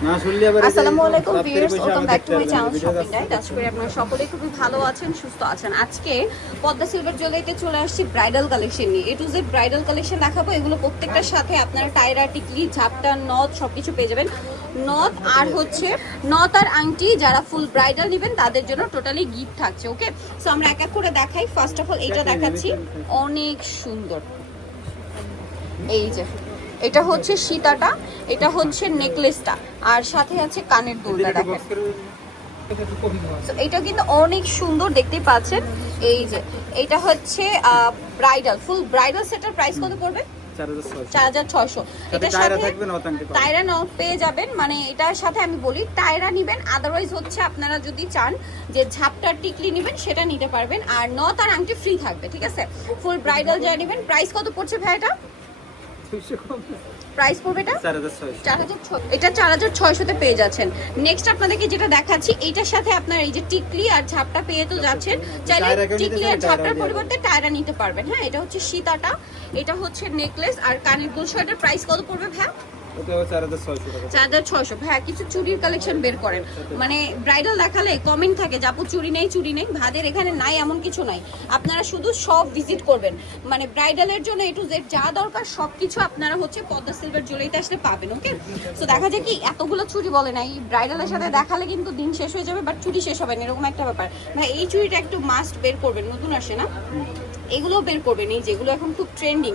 আসসালামু আলাইকুম রাত্রে ভিউয়ার্স বসে ওয়েলকাম আমাদের back to my channel shopping guide আশা করি আপনারা সকলে খুবই ভালো আছেন সুস্থ আছেন। আজকে পদ্মা সিলভার জুয়েলারিতে চলে আসছি ব্রাইডাল কালেকশন নিয়ে। A to Z bridal collection দেখাবো। এগুলো প্রত্যেকটার সাথে আপনারা টায়রা টিকলি ঝাপটা নথ সবকিছু পেয়ে যাবেন। নথ আর হচ্ছে নথ আর আংটি যারা ফুল ব্রাইডাল নেবেন তাদের জন্য টোটালি গিফট থাকছে ওকে সো আমরা এক এক করে দেখাই। ফার্স্ট অফ অল এটা দেখাচ্ছি। অনেক সুন্দর। এই যে এটা হচ্ছে সীতাটা। এটা হচ্ছে নেকলেসটা আর সাথে আছে কানের দুলটা দেখেন। এটা কিন্তু অনেক সুন্দর দেখতে পাচ্ছেন। এই যে এটা হচ্ছে ব্রাইডাল ফুল ব্রাইডাল সেটার প্রাইস কত পড়বে? চার হাজার ছয়শো। এটার সাথে টায়রা পেয়ে যাবেন। মানে এটার সাথে আমি বলি টায়রা নিবেন আদারওয়াইজ হচ্ছে আপনারা যদি চান যে ঝাপটার টিকলি নেবেন সেটা নিতে পারবেন। আর নথ আর আংটি ফ্রি থাকবে ঠিক আছে? ফুল ব্রাইডাল যা নেবেন প্রাইস কত পড়ছে ভাইটা। প্রাইস পড়বে এটা? এটা চার হাজার ছয়শোতে পেয়ে যাচ্ছেন। নেক্সট আপনাদেরকে যেটা দেখাচ্ছি এইটার সাথে আপনার এই যে টিকলি আর ঝাপটা পেয়ে তো যাচ্ছেন। চাইলে টায়রা কেউ নিতে টিকলি আর ঝাপটার পরিবর্তে টায়রা নিতে পারবেন। হ্যাঁ এটা হচ্ছে সীতাটা এটা হচ্ছে নেকলেস আর কানের গোল শার্টের প্রাইস কত পড়বে ভ্যা হবে ছয়শো হ্যাঁ কিছু চুরির কালেকশন বের করেন। মানে ব্রাইডাল দেখালে কমেন্ট থাকে যে চুরি নেই চুরি নেই, ভাদের এখানে নাই, এমন কিছু নাই। আপনারা শুধু সব ভিজিট করবেন। মানে ব্রাইডালের জন্য এ টু জেড যা দরকার সব কিছু আপনারা হচ্ছে পদ্মা সিলভার জুয়েলারিতে আসলে পাবেন ওকে তো দেখা যায় কি, এতগুলো চুরি বলে না এই ব্রাইডালের সাথে দেখালে কিন্তু দিন শেষ হয়ে যাবে বাট চুরি শেষ হবে না, এরকম একটা ব্যাপার। ভাই এই চুরিটা একটু মাস্ট বের করবেন, নতুন আসে না? এগুলো বের করবেন, এই যেগুলো এখন খুব ট্রেন্ডিং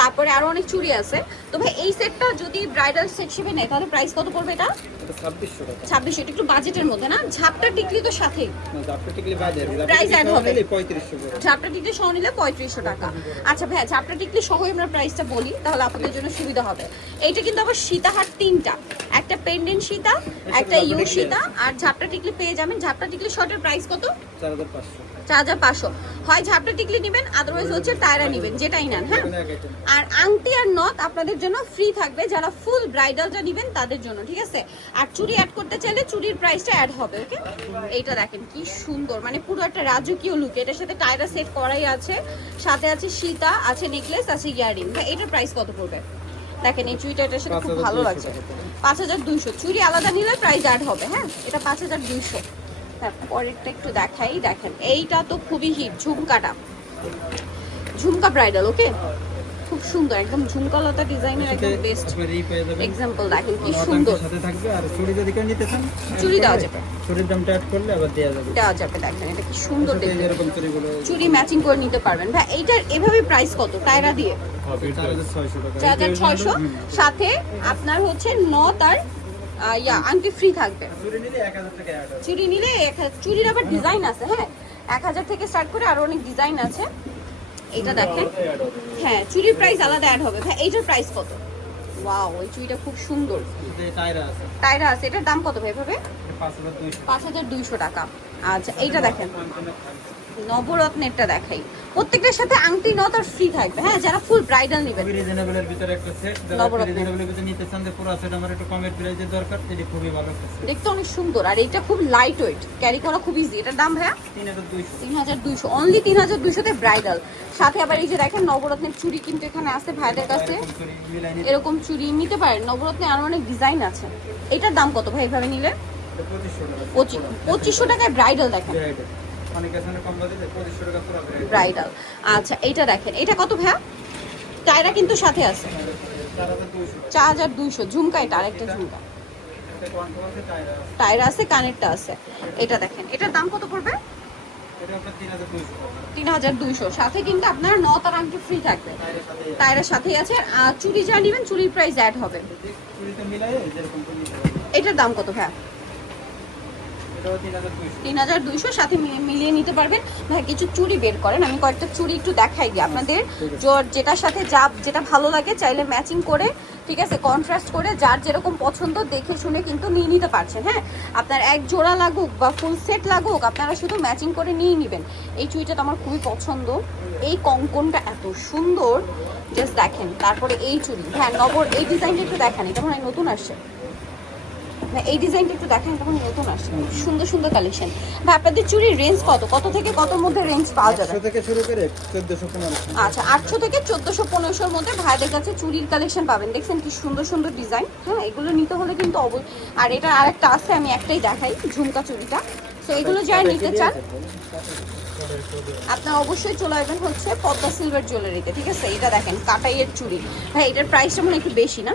তারপরে আরও অনেক চুড়ি আছে। তো ভাই এই সেটটা যদি ব্রাইডাল সেট হিসেবে নেয় তাহলে প্রাইস কত পড়বে এটা? ছাব্বিশশো এটা একটু বাজেটের মধ্যে না? ঝাপটা টিকলি তো সাথেই। add সহ হবে। নিলে 3500 করে। ঝাপটা টিকলি সহ নিলে পঁয়ত্রিশশো টাকা। আচ্ছা ভাইয়া ঝাপটা টিকলি সহই আমরা প্রাইসটা বলি তাহলে আপনাদের জন্য সুবিধা হবে। এইটা কিন্তু আবার সীতাহার তিনটা। একটা পেন্ডেন্ট সীতা একটা ইউ সীতা আর ঝাপটা টিকলি পেয়ে যাবেন। ঝাপটা টিকলি শর্টের প্রাইস কত? 4500 চার হাজার পাঁচশো। হয় ঝাপটা টিকলি নেবেন আদারওয়াইজ হচ্ছে টায়রা নেবেন যেটাই নেন হ্যাঁ। আর আংটি আর নথ আপনাদের জন্য ফ্রি থাকবে। যারা ফুল ব্রাইডালটা নেবেন তাদের জন্য, ঠিক আছে? আর চুড়ি অ্যাড করতে চাইলে চুড়ির প্রাইসটা অ্যাড হবে ওকে এইটা দেখেন কি সুন্দর মানে পুরো একটা রাজকীয় লুক এটার সাথে টায়রা সেট করাই আছে, সাথে আছে সীতা, আছে নেকলেস আছে ইয়ারিং এটার প্রাইস কত পড়বে? দেখেন এই চুড়িটা, এটার সাথে খুব ভালো লাগছে। পাঁচ হাজার দুইশো। চুড়ি আলাদা নিলে প্রাইস অ্যাড হবে হ্যাঁ? এটা পাঁচ হাজার দুইশো। পরেরটা একটু দেখাই। দেখেন, এইটা তো খুবই হিট ঝুমকাটা। ঝুমকা ব্রাইডাল ওকে খুব সুন্দর একদম ঝুমকালতা ডিজাইনের একদম বেস্ট। এক্সাম্পল দেখেন কি সুন্দর। সাথে থাকবে আর চুড়ি যদি কেউ নিতে চান, চুড়ি দেওয়া যাবে। চুড়ির দামটা add করলে আবার দেয়া যাবে। দেওয়া যাবে দেখেন এটা কি সুন্দর দেখতে। যেরকম চুড়িগুলো চুড়ি ম্যাচিং করে নিতে পারবেন। ভাই এইটার এভাবে প্রাইস কত? টায়রা দিয়ে? 4600 চার হাজার ছয়শো। সাথে আপনার হচ্ছে নথ আর ইয়া আংটি ফ্রি থাকবে। চুড়ি নিলে 1000 টাকা add হবে। চুড়ি নিলে এক হাজার- চুড়ির আবার ডিজাইন আছে হ্যাঁ? এক হাজার থেকে স্টার্ট করে আরও অনেক ডিজাইন আছে। এটা দেখেন। হ্যাঁ চুড়ির প্রাইস আলাদা অ্যাড হবে। ভাই এইটার প্রাইস কত? ওয়াও ওই চুড়িটা খুব সুন্দর। টাইরা আছে, এটার দাম কত ভাই ভাবে পাঁচ হাজার দুইশো টাকা। আচ্ছা এইটা দেখেন। নবরত্নেরটা দেখাই। প্রত্যেকটার সাথে আংটি নথ আর ফ্রি থাকবে। হ্যাঁ যারা ফুল ব্রাইডাল নেবেন খুবই reasonable এর ভিতরে একটা নবরত্ন। reasonable এর ভিতরে নিতে চান যে পুরো set আমার একটু কমের এর দরকার, সেটি খুবই ভালো দেখতে অনেক সুন্দর আর এইটা খুব লাইট ওয়েট ক্যারি করা খুব ইজি এটার দাম ভাইয়া? 3200 তিন হাজার দুইশো। অনলি তিন হাজার দুইশোতে ব্রাইডাল সাথে আবার এই যে দেখেন নবরত্নের চুড়ি কিন্তু এখানে আছে ভাইদের কাছে। এরকম চুড়ি নিতে নিতে পারেন। নবরত্নে আরও অনেক ডিজাইন আছে। এটার দাম কত ভাই এভাবে নিলে? 2500 টাকা। পঁচিশ পঁচিশশো টাকায় ব্রাইডাল দেখেন। Variety। অনেকে আছে না কম বাজেটে, 2500 টাকা পুরো variety। ব্রাইডাল আচ্ছা এইটা দেখেন। এটা কত ভাইয়া? টায়রা কিন্তু সাথে আছে। 4200 চার হাজার দুইশো। ঝুমকা এটা আরেকটা ঝুমকা। টায়রা আছে। কানেরটা আছে। এটা দেখেন। এটার দাম কত পড়বে? এটা আপনার 3200 টাকা। তিন হাজার দুইশো। সাথে কিন্তু আপনার ন তার আংটি ফ্রি থাকবে। টায়রার সাথেই আছে। আর চুড়ি যা নেবেন চুড়ির প্রাইস অ্যাড হবে। এটার দাম কত ভাইয়া? এটাও 3200 তিন হাজার দুইশো সাথে মিলিয়ে- নিতে পারবেন। ভাই কিছু চুড়ি বের করেন। আমি কয়েকটা চুড়ি একটু দেখাই দিই আপনাদের। যেটার সাথে যা যেটা ভালো লাগে চাইলে ম্যাচিং করে ঠিক আছে কন্ট্রাস্ট করে যার যেরকম পছন্দ দেখে শুনে কিন্তু নিয়ে নিতে পারছেন হ্যাঁ? আপনার এক জোড়া লাগুক বা ফুল সেট লাগুক আপনারা শুধু ম্যাচিং করে নিয়ে নেবেন। এই চুড়িটা তো আমার খুবই পছন্দ। এই কঙ্কনটা এত সুন্দর। জাস্ট দেখেন তারপরে এই চুড়ি। হ্যাঁ নবর এই ডিজাইনটা একটু দেখেন। এটা মনে হয় নতুন আসছে। না, এই ডিজাইনটা একটু দেখেন তখন নতুন আসছে সুন্দর সুন্দর কালেকশন ভাই আপনাদের চুরির রেঞ্জ কত? কত থেকে কতর মধ্যে রেঞ্জ পাওয়া যাবে? থেকে শুরু করে চোদ্দশো পনেরো আচ্ছা আটশো থেকে চোদ্দোশো পনেরোশোর মধ্যে ভাইদের কাছে চুরির কালেকশন পাবেন। দেখছেন কি সুন্দর সুন্দর ডিজাইন হ্যাঁ এগুলো নিতে হলে কিন্তু অব আর এটা আরেকটা আছে আমি একটাই দেখাই ঝুমকা চুড়িটা। তো এগুলো যারা নিতে চান আপনার অবশ্যই চলে আসবেন হচ্ছে পদ্মা সিলভার জুয়েলারিতে ঠিক আছে? এটা দেখেন কাটাইয়ের চুড়ি। ভাই এটার প্রাইসটা মনে একটু বেশি না?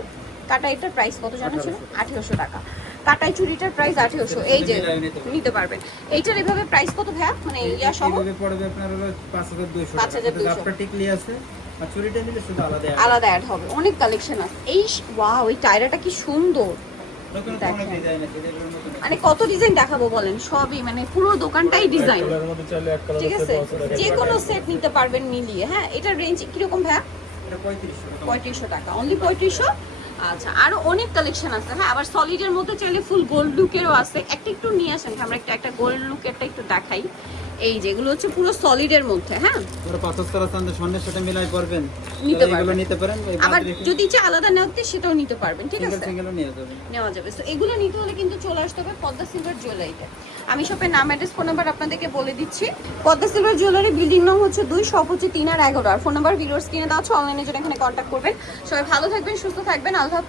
কাটাইটার প্রাইস কত জানা ছিল? আঠেরোশো টাকা। কাটাই চুড়িটার প্রাইস আঠেরোশো এই যে নিতে পারবেন এইটার এভাবে প্রাইস কত ভাইয়া? মানে ইয়া সহ? পড়বে আপনার পাঁচ হাজার দুইশো 5,200 আপনার টিকলি আছে আলাদা আলাদা অ্যাড হবে অনেক কালেকশন আছে। এই ওয়াও এই টায়রাটা কি সুন্দর। মানে কত ডিজাইন দেখাবো বলেন? সবই মানে পুরো দোকানটাই ডিজাইন ঠিক আছে? যে কোনো সেট নিতে পারবেন মিলিয়ে। হ্যাঁ এটার রেঞ্জ কীরকম ভাইয়া? এটা পঁয়ত্রিশশো টাকা। পঁয়ত্রিশশো টাকা। অনলি পঁয়ত্রিশশো? আচ্ছা আরও অনেক কালেকশন আছে। হ্যাঁ আবার সলিডের মধ্যে চাইলে ফুল গোল্ড লুকেরও আছে। একটা একটু নিয়ে আসেন আমরা একটা একটা গোল্ড লুকেরটা একটু দেখাই। এই যেগুলো হচ্ছে পুরো সলিডের মধ্যে হ্যাঁ? ওরা পাথর তারা স্বর্ণের সাথে মিলাই করবেন। নিতে পারবেন। নিতে পারেন আবার যদি চাই আলাদা নেওয়াতে সেটাও নিতে পারবেন ঠিক আছে? সিঙ্গেলও নিয়ে যাবেন নেওয়া যাবে। তো এগুলো নিতে হলে কিন্তু চলে আসতে হবে পদ্মা সিলভার জুয়েলারিতে আমি শপের নাম অ্যাড্রেস ফোন নাম্বার আপনাদেরকে বলে দিচ্ছি। পদ্মা সিলভার জুয়েলারি বিল্ডিং নং হচ্ছে দুই সব হচ্ছে তিন আর এগারো। আর ফোন নাম্বার ভিডিওর স্ক্রিনে দেওয়া আছে অনলাইনে জন্য এখানে কন্ট্যাক্ট করবেন। সবাই ভালো থাকবেন সুস্থ থাকবেন। আল্লাহ হাফেজ